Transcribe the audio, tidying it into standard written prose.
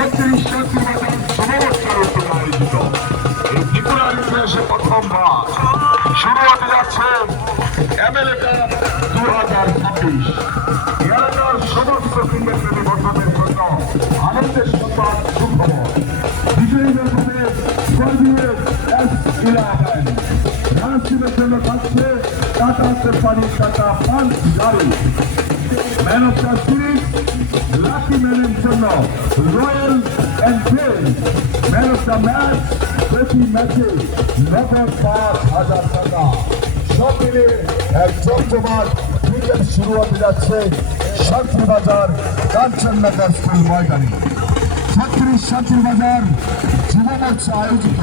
36 শান্তিবাজার যুবমোর্চার উদ্যোগে আয়োজিত এই ত্রিপুরার ইতিহাসে প্রথমবার শুরু হতে যাচ্ছে এমএলএ কাপ 2026। এলাকার সমস্ত ক্রিকেটপ্রেমী বন্ধুদের জন্য আনন্দের সংবাদ সুখবর। বিজয়ীদের মধ্যে স্বর্গীয় S11 রাজশীলের জন্য থাকছে টাটা কোম্পানি টাটা পাঁচ গাড়ি। Man of the series lucky ম্যানের জন্য royal Enfield. Man of the match প্রতি ম্যাচে নগদ 5,000 টাকা। সব মিলে এক জমজমাট ক্রিকেট শুরু হতে যাচ্ছে শান্তিবাজার কাঞ্চননগর স্কুল ময়দানে। 36 শান্তিবাজার যুব মোর্চা আয়োজিত